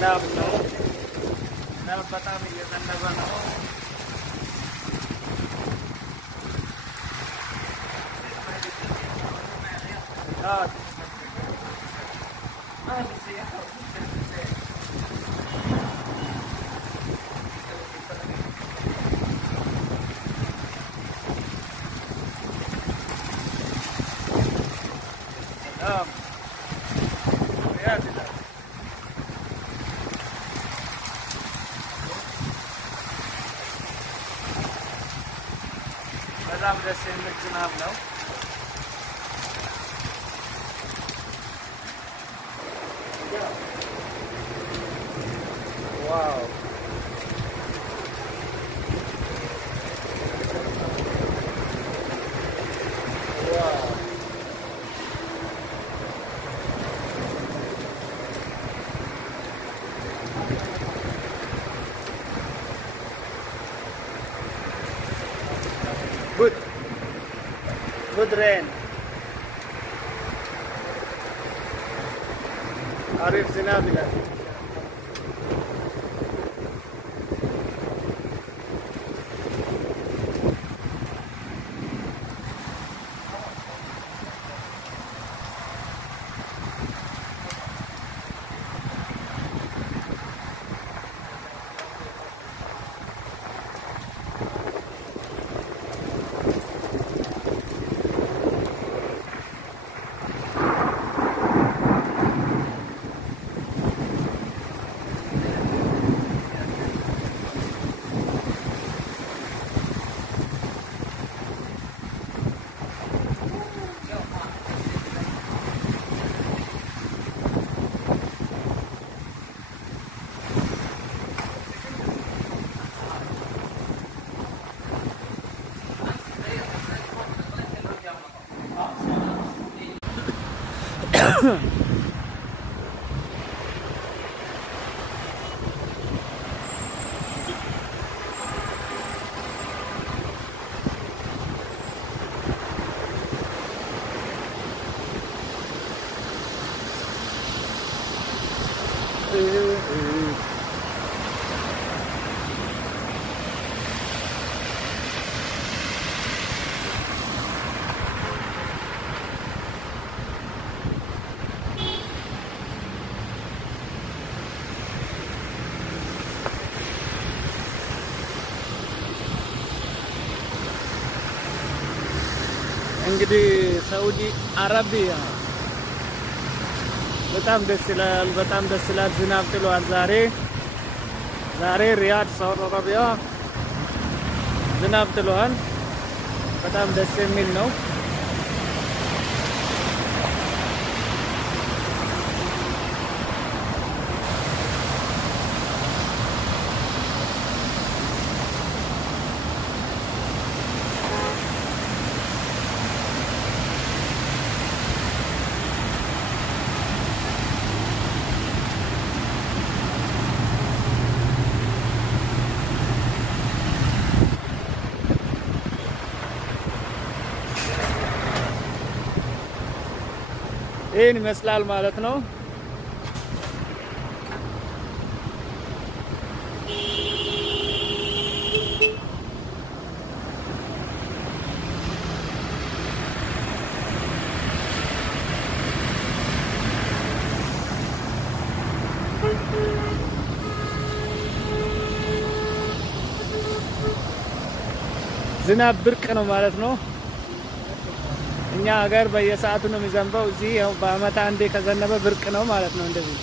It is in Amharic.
ዝናብ ነው ዝናብ በጣም እየዘነበ ነው በጣም ደስ የሚል ዝናብ ነው ዋው good rain arif ዝናብ ይላል እንግዲህ ሳውዲ አረቢያ በጣም ደስ ይላል ዝናብ ጥሏል ዛሬ ሪያድ ሳውዲ አረቢያ ዝናብ ጥሏል በጣም ደስ የሚል ነው ይሄን ይመስላል ማለት ነው ዝናብ ብርቅ ነው ማለት ነው እኛ ሀገር በየሰዓቱ ነው የሚዘንበው እዚህ ያው በአመት አንዴ ከዘነበ ብርቅ ነው ማለት ነው እንደዚህ